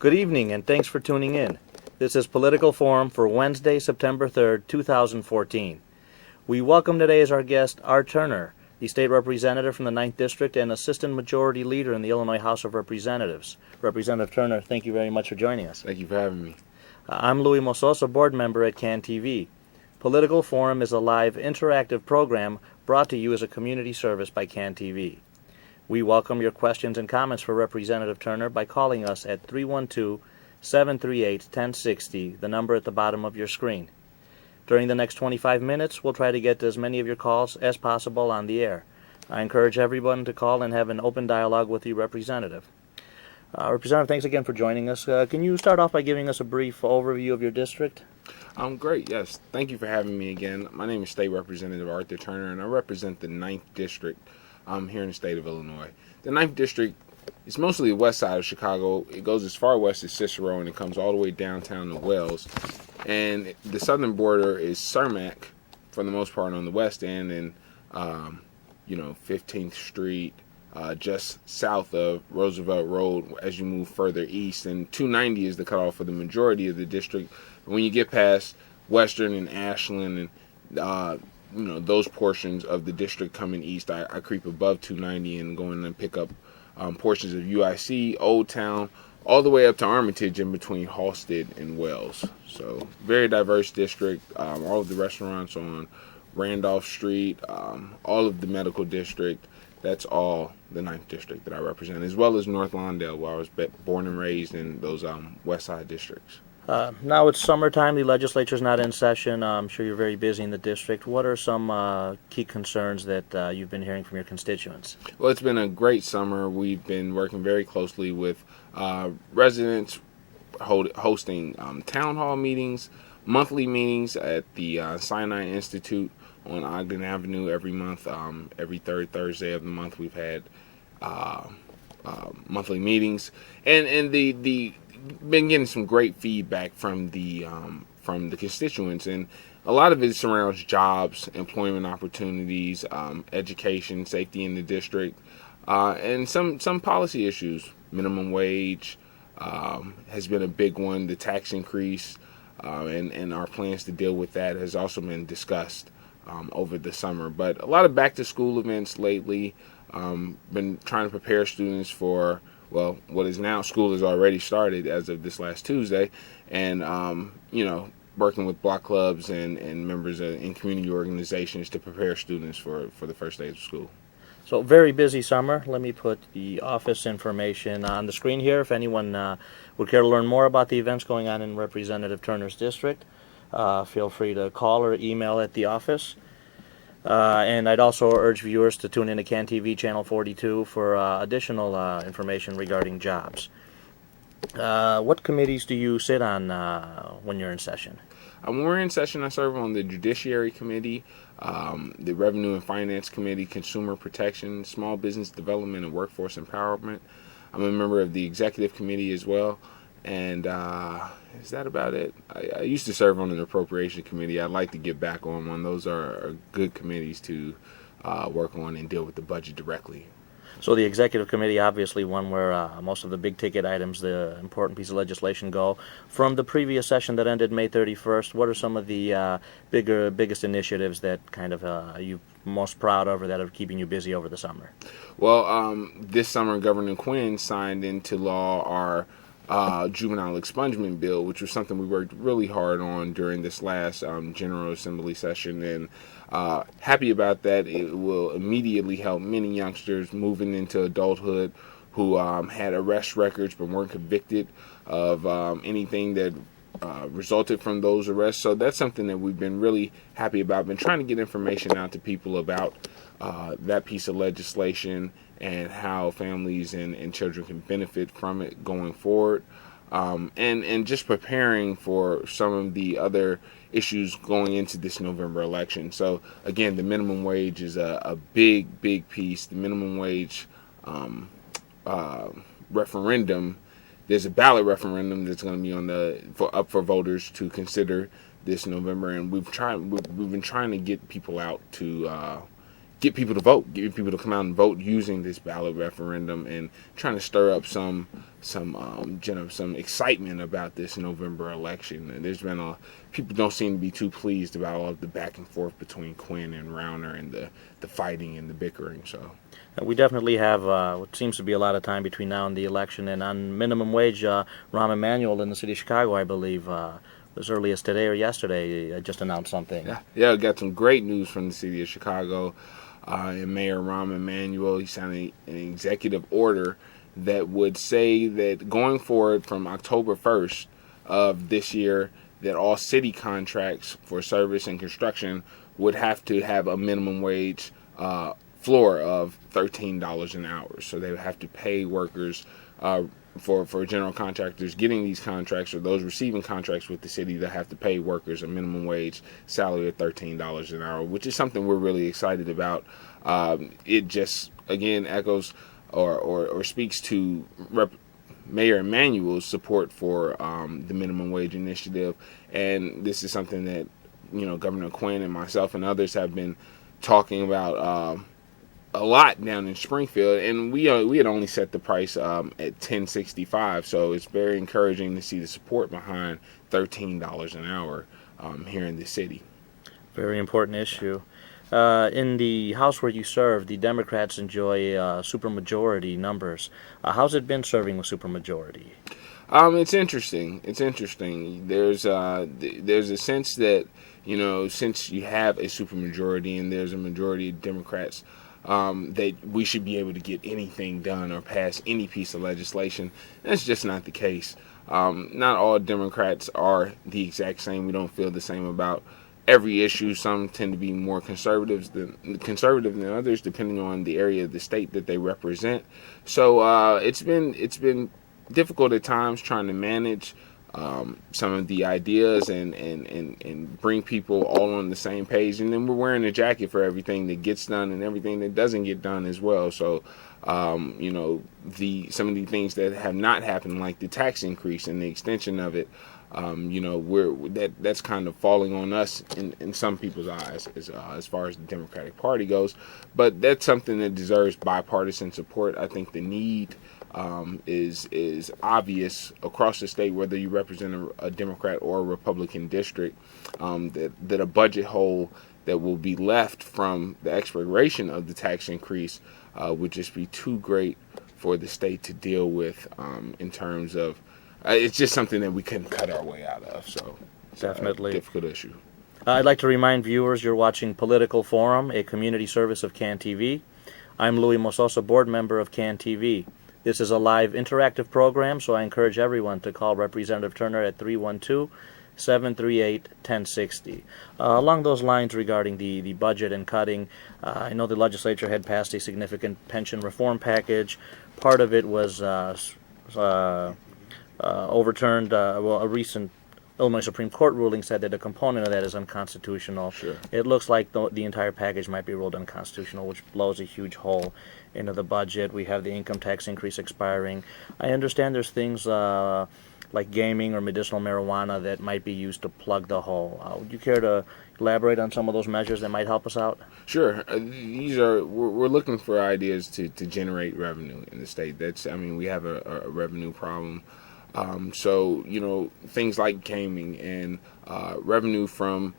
Good evening, and thanks for tuning in. This is Political Forum for Wednesday, September 3rd, 2014. We welcome today as our guest Art Turner, the state representative from the 9th District and Assistant Majority Leader in the Illinois House of Representatives. Representative Turner, thank you very much for joining us. Thank you for having me. I'm Louis Mososa, board member at CAN TV. Political Forum is a live, interactive program brought to you as a community service by CAN TV. We welcome your questions and comments for Representative Turner by calling us at 312-738-1060, the number at the bottom of your screen. During the next 25 minutes, we'll try to get to as many of your calls as possible on the air. I encourage everyone to call and have an open dialogue with the representative. Representative, thanks again for joining us. Can you start off by giving us a brief overview of your district? Great, yes. Thank you for having me again. My name is State Representative Arthur Turner, and I represent the 9th District here in the state of Illinois. The 9th District is mostly the west side of Chicago. It goes as far west as Cicero, and it comes all the way downtown to Wells. And the southern border is Cermak, for the most part, on the west end, and 15th Street, just south of Roosevelt Road as you move further east. And 290 is the cutoff for the majority of the district. When you get past Western and Ashland and those portions of the district coming east, I creep above 290 and go in and pick up portions of UIC, Old Town, all the way up to Armitage in between Halstead and Wells. So very diverse district. All of the restaurants on Randolph Street, all of the medical district. That's all the 9th District that I represent, as well as North Lawndale, where I was born and raised in those west side districts. Now it's summertime, the legislature's not in session. I'm sure you're very busy in the district. What are some key concerns that you've been hearing from your constituents? Well, it's been a great summer. We've been working very closely with residents, hosting town hall meetings, monthly meetings at the Sinai Institute on Ogden Avenue every month. Every third Thursday of the month we've had monthly meetings. And the been getting some great feedback from the constituents, and a lot of it surrounds jobs, employment opportunities, education, safety in the district, and some policy issues. Minimum wage has been a big one. The tax increase and our plans to deal with that has also been discussed over the summer. But a lot of back to school events lately. Been trying to prepare students for what is now school has already started as of this last Tuesday, and working with block clubs and members in community organizations to prepare students for the first days of school. So very busy summer. Let me put the office information on the screen here. If anyone would care to learn more about the events going on in Representative Turner's district, feel free to call or email at the office. And I'd also urge viewers to tune in to CAN TV Channel 42 for additional information regarding jobs. What committees do you sit on when you're in session? When we're in session, I serve on the Judiciary Committee, the Revenue and Finance Committee, Consumer Protection, Small Business Development and Workforce Empowerment. I'm a member of the Executive Committee as well. And is that about it? I used to serve on an Appropriation Committee. I'd like to get back on one. Those are good committees to work on and deal with the budget directly. So the Executive Committee, obviously one where most of the big ticket items, the important piece of legislation go. From the previous session that ended May 31st, what are some of the biggest initiatives that kind of you're most proud of or that are keeping you busy over the summer? Well, this summer Governor Quinn signed into law our juvenile expungement bill, which was something we worked really hard on during this last General Assembly session, and happy about that. It will immediately help many youngsters moving into adulthood who had arrest records but weren't convicted of anything that resulted from those arrests. So that's something that we've been really happy about. Been trying to get information out to people about that piece of legislation and how families and children can benefit from it going forward. And just preparing for some of the other issues going into this November election. So again, the minimum wage is a big piece. The minimum wage referendum. There's a ballot referendum that's going to be up for voters to consider this November, and we've been trying to get people out to get people to vote, get people to come out and vote using this ballot referendum, and trying to stir up some excitement about this November election. And there's been people don't seem to be too pleased about all of the back and forth between Quinn and Rauner and the fighting and the bickering. So We definitely have what seems to be a lot of time between now and the election. And on minimum wage, Rahm Emanuel in the city of Chicago, I believe, as early as today or yesterday, just announced something. Yeah, got some great news from the city of Chicago. And Mayor Rahm Emanuel, he signed an executive order that would say that going forward from October 1st of this year, that all city contracts for service and construction would have to have a minimum wage floor of $13 an hour. So they would have to pay workers for general contractors getting these contracts, or those receiving contracts with the city, that have to pay workers a minimum wage salary of $13 an hour, which is something we're really excited about. It just, again, echoes or speaks to Mayor Emanuel's support for the minimum wage initiative. And this is something that, Governor Quinn and myself and others have been talking about a lot down in Springfield, and we had only set the price at $10.65, so it's very encouraging to see the support behind $13 an hour here in the city. Very important issue. In the House where you serve, the Democrats enjoy supermajority numbers. How's it been serving with supermajority? It's interesting. It's interesting. There's a sense that, since you have a supermajority and there's a majority of Democrats, that we should be able to get anything done or pass any piece of legislation. That's just not the case. Not all Democrats are the exact same. We don't feel the same about every issue. Some tend to be more conservative than others, depending on the area of the state that they represent. So it's been difficult at times trying to manage some of the ideas and bring people all on the same page. And then we're wearing a jacket for everything that gets done and everything that doesn't get done as well. So, some of the things that have not happened, like the tax increase and the extension of it, that's kind of falling on us in some people's eyes as far as the Democratic Party goes. But that's something that deserves bipartisan support. I think the need is obvious across the state, whether you represent a Democrat or a Republican district, that a budget hole that will be left from the expiration of the tax increase would just be too great for the state to deal with in terms of it's just something that we couldn't cut our way out of. So it's Definitely a difficult issue. I'd like to remind viewers you're watching Political Forum, a community service of CAN TV. I'm Louis Mososa, board member of CAN TV. This is a live interactive program, so I encourage everyone to call Representative Turner at 312-738-1060. Along those lines regarding the budget and cutting, I know the legislature had passed a significant pension reform package. Part of it was overturned. A recent Illinois Supreme Court ruling said that a component of that is unconstitutional. Sure. It looks like the entire package might be ruled unconstitutional, which blows a huge hole into the budget. We have the income tax increase expiring. I understand there's things like gaming or medicinal marijuana that might be used to plug the hole. Would you care to elaborate on some of those measures that might help us out? Sure. We're looking for ideas to generate revenue in the state. We have a revenue problem. So things like gaming and revenue from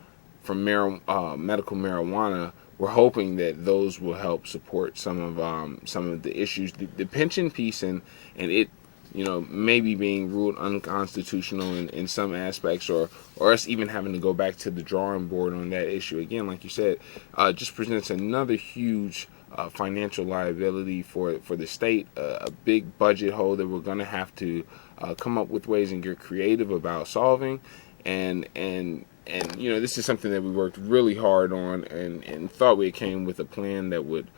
medical marijuana, we're hoping that those will help support some of the issues. The pension piece and it maybe being ruled unconstitutional in some aspects, or us even having to go back to the drawing board on that issue again, like you said, just presents another huge financial liability for the state, a big budget hole that we're going to have to come up with ways and get creative about solving. And this is something that we worked really hard on and thought we came with a plan that would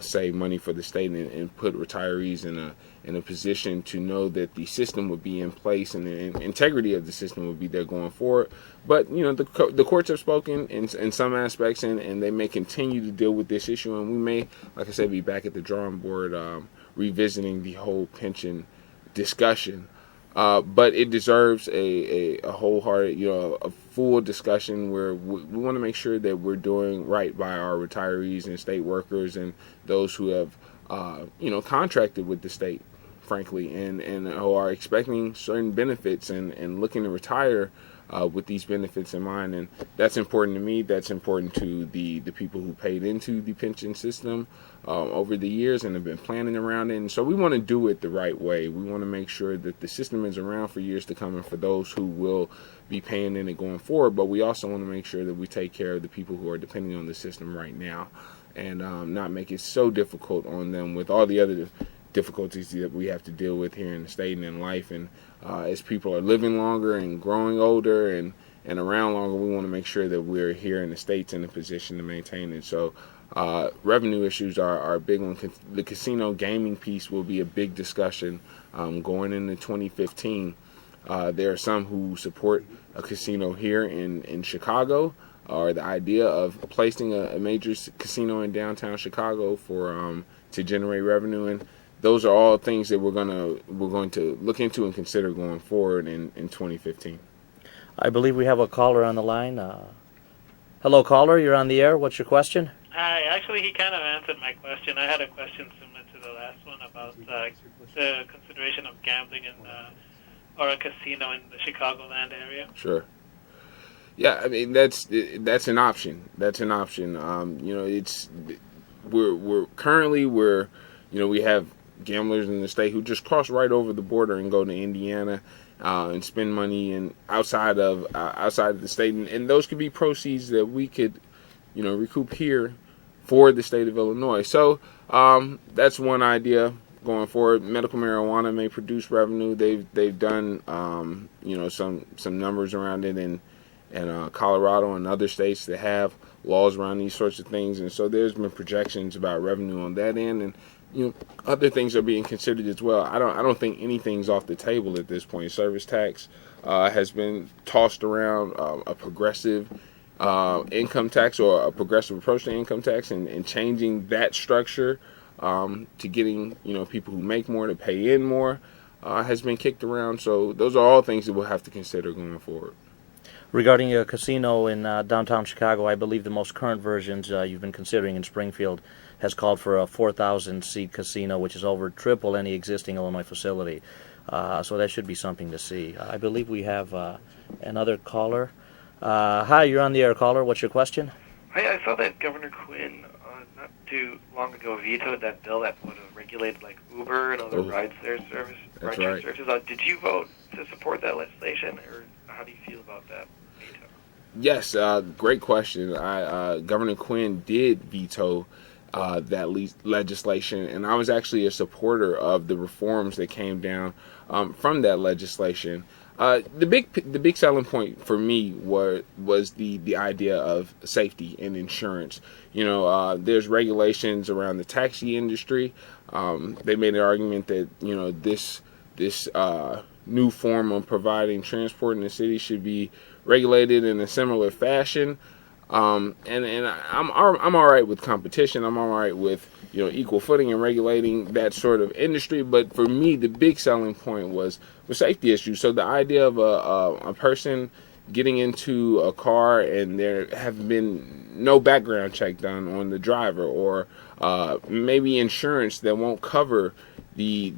save money for the state and put retirees in a position to know that the system would be in place and the integrity of the system would be there going forward. But the courts have spoken in some aspects, and they may continue to deal with this issue, and we may, like I said, be back at the drawing board revisiting the whole pension discussion. But it deserves a wholehearted, a full discussion where we want to make sure that we're doing right by our retirees and state workers and those who have, contracted with the state, frankly, and who are expecting certain benefits and looking to retire with these benefits in mind. And that's important to me. That's important to the people who paid into the pension system over the years and have been planning around it. And so we want to do it the right way. We want to make sure that the system is around for years to come and for those who will be paying in it going forward. But we also want to make sure that we take care of the people who are depending on the system right now and not make it so difficult on them with all the other difficulties that we have to deal with here in the state and in life. And as people are living longer and growing older and around longer, we want to make sure that we're here in the States in a position to maintain it. So revenue issues are a big one. The casino gaming piece will be a big discussion going into 2015. There are some who support a casino here in Chicago, or the idea of placing a major casino in downtown Chicago for to generate revenue. And those are all things that we're going to look into and consider going forward in 2015. I believe we have a caller on the line. Hello, caller. You're on the air. What's your question? Hi. Actually, he kind of answered my question. I had a question similar to the last one about the consideration of gambling or a casino in the Chicagoland area. Sure. Yeah, I mean that's an option. That's an option. We're currently we have gamblers in the state who just cross right over the border and go to Indiana and spend money and outside of the state, and those could be proceeds that we could recoup here for the state of Illinois. So that's one idea going forward. Medical marijuana may produce revenue. They've done some numbers around it in Colorado and other states that have laws around these sorts of things, and so there's been projections about revenue on that end, and other things are being considered as well. I don't think anything's off the table at this point. Service tax has been tossed around, a progressive income tax or a progressive approach to income tax, and changing that structure to getting people who make more to pay in more has been kicked around. So those are all things that we'll have to consider going forward. Regarding a casino in downtown Chicago, I believe the most current versions you've been considering in Springfield has called for a 4,000-seat casino, which is over triple any existing Illinois facility. So that should be something to see. I believe we have another caller. Hi, you're on the air, caller. What's your question? Hi, I saw that Governor Quinn not too long ago vetoed that bill that would have regulated like Uber and other rideshare services. Did you vote to support that legislation, or how do you feel about that veto? Yes, great question. Governor Quinn did veto that legislation, and I was actually a supporter of the reforms that came down from that legislation. The big selling point for me was the idea of safety and insurance. There's regulations around the taxi industry. They made an argument that this new form of providing transport in the city should be regulated in a similar fashion. And I'm all right with competition. I'm all right with equal footing and regulating that sort of industry. But for me, the big selling point was safety issues. So the idea of a person getting into a car and there have been no background check done on the driver, or maybe insurance that won't cover the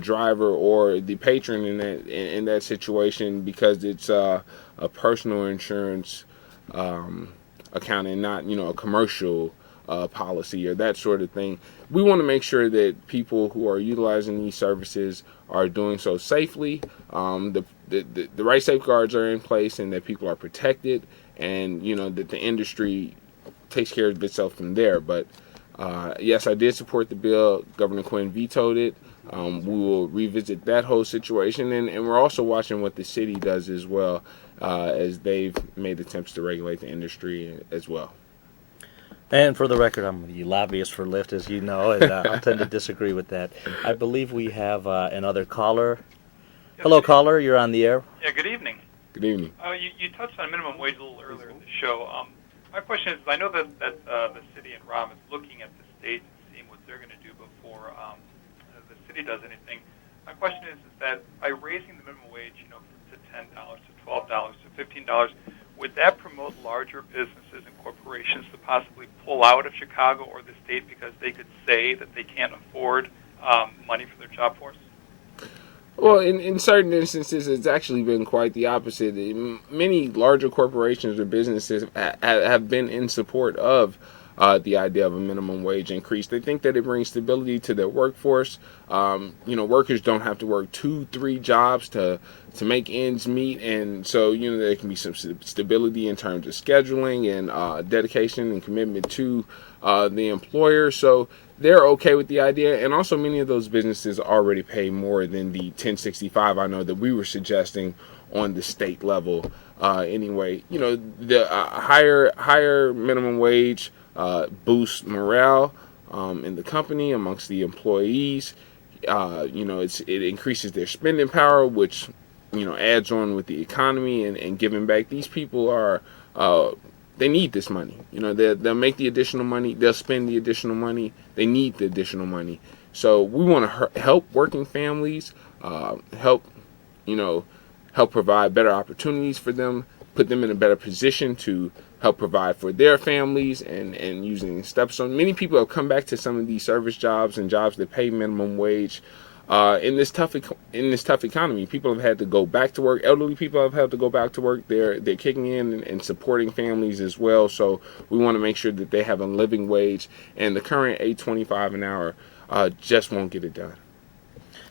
driver or the patron in that situation because it's a personal insurance account and not a commercial policy or that sort of thing. We want to make sure that people who are utilizing these services are doing so safely. The right safeguards are in place, and that people are protected, and that the industry takes care of itself from there. But yes, I did support the bill. Governor Quinn vetoed it. We will revisit that whole situation, and we're also watching what the city does as well, as they've made attempts to regulate the industry as well. And for the record, I'm the lobbyist for Lyft, as you know, and I tend to disagree with that. I believe we have another caller. Hello, caller. You're on the air. Yeah, good evening. Good evening. You touched on minimum wage a little earlier in the show. My question is, I know that the city and ROM is looking at the state and seeing what they're going to do before the city does anything. my question is that by raising the minimum wage, to $10 to $12 to $15, would that promote larger businesses and corporations to possibly pull out of Chicago or the state because they could say that they can't afford money for their job force? Well, in certain instances, it's actually been quite the opposite. Many larger corporations or businesses have been in support of the idea of a minimum wage increase. They think that it brings stability to their workforce. Workers don't have to work 2-3 jobs to make ends meet, and so there can be some stability in terms of scheduling and dedication and commitment to the employer. So they're okay with the idea, and also many of those businesses already pay more than the 1065 I know that we were suggesting on the state level. Anyway, the higher minimum wage boosts morale in the company amongst the employees. It increases their spending power, which adds on with the economy and giving back. These people are they need this money. They'll make the additional money. They'll spend the additional money. They need the additional money. So we want to help working families, help provide better opportunities for them, put them in a better position to help provide for their families, and using steps. So many people have come back to some of these service jobs and jobs that pay minimum wage. In this tough economy, people have had to go back to work. Elderly people have had to go back to work. They're kicking in and supporting families as well. So we want to make sure that they have a living wage. And the current $8.25 an hour just won't get it done.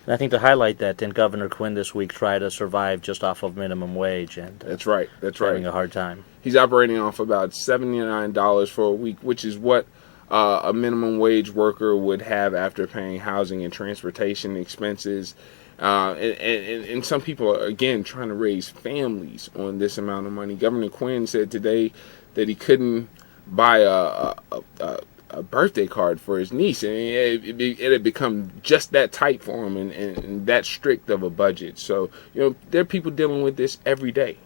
And I think to highlight that, didn't Governor Quinn this week try to survive just off of minimum wage? And that's right. Having a hard time. He's operating off about $79 for a week, which is what a minimum wage worker would have after paying housing and transportation expenses. And some people are, again, trying to raise families on this amount of money. Governor Quinn said today that he couldn't buy a birthday card for his niece, and it had become just that tight for him and that strict of a budget. So, there are people dealing with this every day,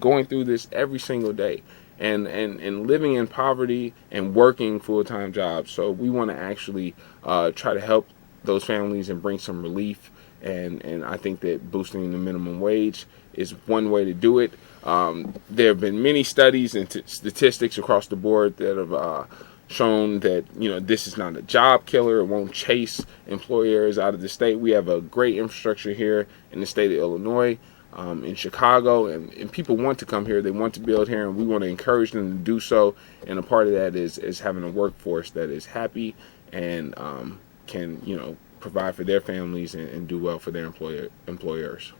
going through this every single day. And living in poverty and working full-time jobs. So we want to actually try to help those families and bring some relief. And I think that boosting the minimum wage is one way to do it. There have been many studies and statistics across the board that have shown that this is not a job killer. It won't chase employers out of the state. We have a great infrastructure here in the state of Illinois. In Chicago, and people want to come here. They want to build here, and we want to encourage them to do so. And a part of that is having a workforce that is happy and can provide for their families and do well for their employers.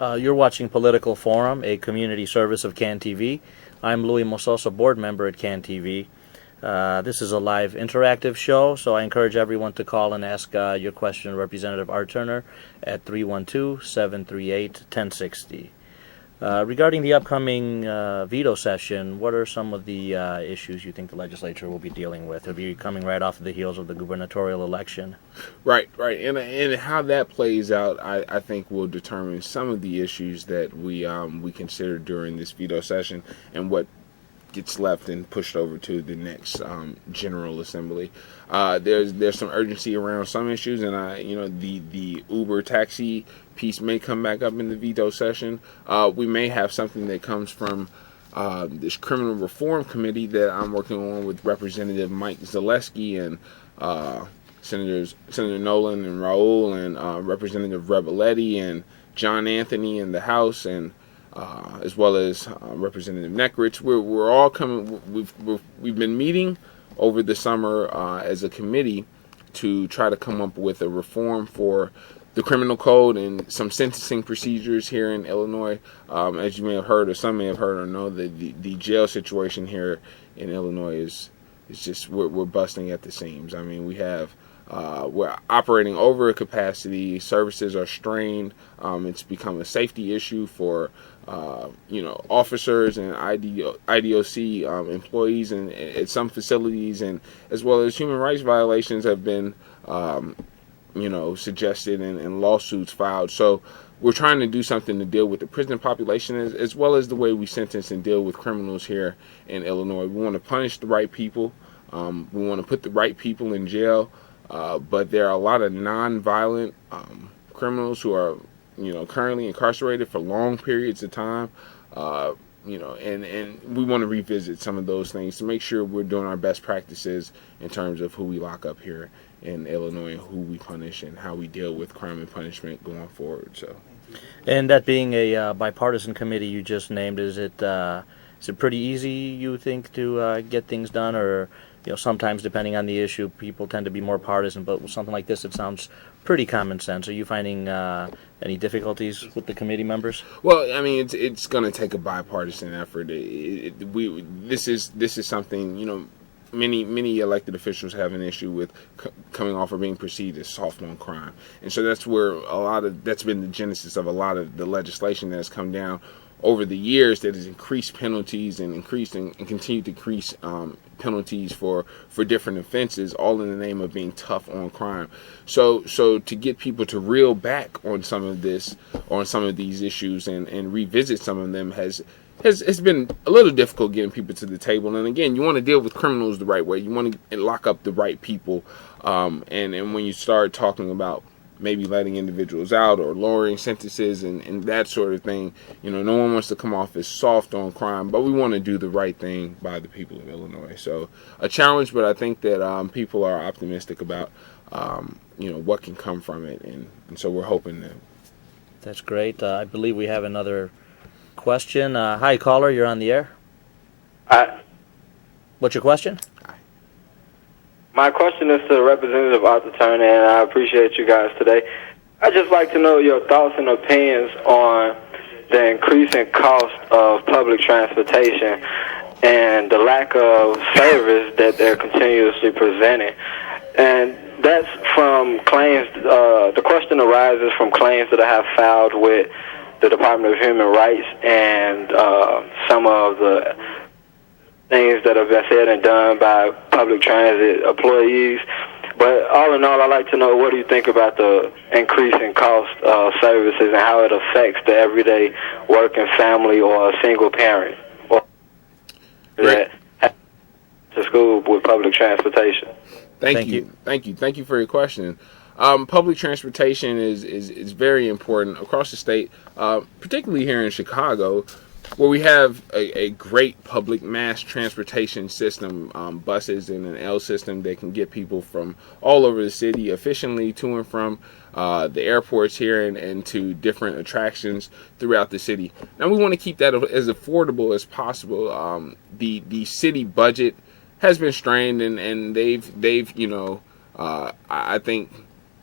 You're watching Political Forum, a community service of CAN TV. I'm Louis Mososa, board member at CAN TV. This is a live interactive show, so I encourage everyone to call and ask your question to Representative Art Turner at 312-738-1060. Regarding the upcoming veto session, what are some of the issues you think the legislature will be dealing with? It'll be coming right off of the heels of the gubernatorial election. Right. And how that plays out, I think, will determine some of the issues that we consider during this veto session and what gets left and pushed over to the next General Assembly. There's some urgency around some issues, and the Uber taxi piece may come back up in the veto session. We may have something that comes from this criminal reform committee that I'm working on with Representative Mike Zaleski and Senator Nolan and Raul and Representative Rebeletti and John Anthony in the House, and as well as Representative Neckrich. We're all coming. We've been meeting over the summer as a committee to try to come up with a reform for the criminal code and some sentencing procedures here in Illinois. As you may have heard, or some may have heard or know, the jail situation here in Illinois is just we're busting at the seams. I mean, we're operating over capacity. Services are strained. It's become a safety issue for officers and IDOC employees and at some facilities, and as well as human rights violations have been suggested and lawsuits filed. So we're trying to do something to deal with the prison population as well as the way we sentence and deal with criminals here in Illinois. We want to punish the right people. We want to put the right people in jail. But there are a lot of nonviolent criminals who are, currently incarcerated for long periods of time. And we want to revisit some of those things to make sure we're doing our best practices in terms of who we lock up here in Illinois and who we punish and how we deal with crime and punishment going forward. So, and that being a bipartisan committee you just named, is it pretty easy, you think, to get things done, or sometimes depending on the issue, people tend to be more partisan, but with something like this, it sounds pretty common sense. Are you finding any difficulties with the committee members? Well, I mean, it's going to take a bipartisan effort. This is something, many elected officials have an issue with coming off of being perceived as soft on crime, and so that's where that's been the genesis of a lot of the legislation that has come down over the years that has increased penalties and continued to increase penalties for different offenses, all in the name of being tough on crime. So to get people to reel back on some of these issues and revisit some of them has been a little difficult getting people to the table. And again, you want to deal with criminals the right way. You want to lock up the right people. And when you start talking about maybe letting individuals out or lowering sentences and that sort of thing, no one wants to come off as soft on crime, but we want to do the right thing by the people of Illinois. So a challenge, but I think that people are optimistic about what can come from it, and so we're hoping that. That's great. I believe we have another question. Hi, caller, you're on the air. What's your question? My question is to Representative Arthur Turner, and I appreciate you guys today. I'd just like to know your thoughts and opinions on the increasing cost of public transportation and the lack of service that they're continuously presenting. And that's from claims, the question arises from claims that I have filed with the Department of Human Rights and some of the things that have been said and done by public transit employees. But all in all, I'd like to know, what do you think about the increasing cost of services and how it affects the everyday working family or a single parent or that has to school with public transportation? Thank you for your question. Public transportation is very important across the state, particularly here in Chicago, where we have a great public mass transportation system, buses and an L system that can get people from all over the city efficiently to and from the airports here and to different attractions throughout the city. Now, we want to keep that as affordable as possible. The city budget has been strained, and they've I think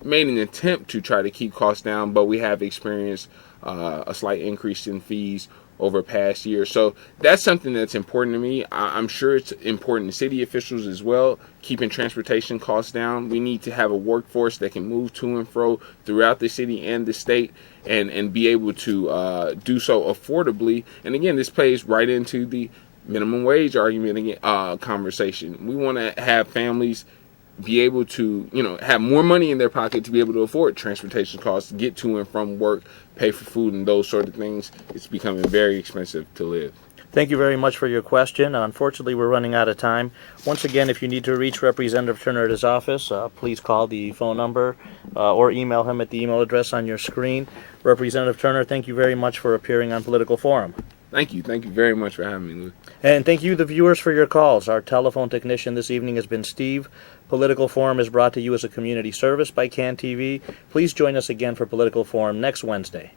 made an attempt to try to keep costs down, but we have experienced a slight increase in fees over past years. So that's something that's important to me. I'm sure it's important to city officials as well, keeping transportation costs down. We need to have a workforce that can move to and fro throughout the city and the state and be able to do so affordably. And again, this plays right into the minimum wage argument conversation. We want to have families be able to, have more money in their pocket to be able to afford transportation costs, get to and from work, pay for food and those sort of things. It's becoming very expensive to live. Thank you very much for your question. Unfortunately, we're running out of time. Once again, if you need to reach Representative Turner at his office, please call the phone number or email him at the email address on your screen. Representative Turner, thank you very much for appearing on Political Forum. Thank you. Thank you very much for having me, Lou. And thank you, the viewers, for your calls. Our telephone technician this evening has been Steve. Political Forum is brought to you as a community service by CAN TV. Please join us again for Political Forum next Wednesday.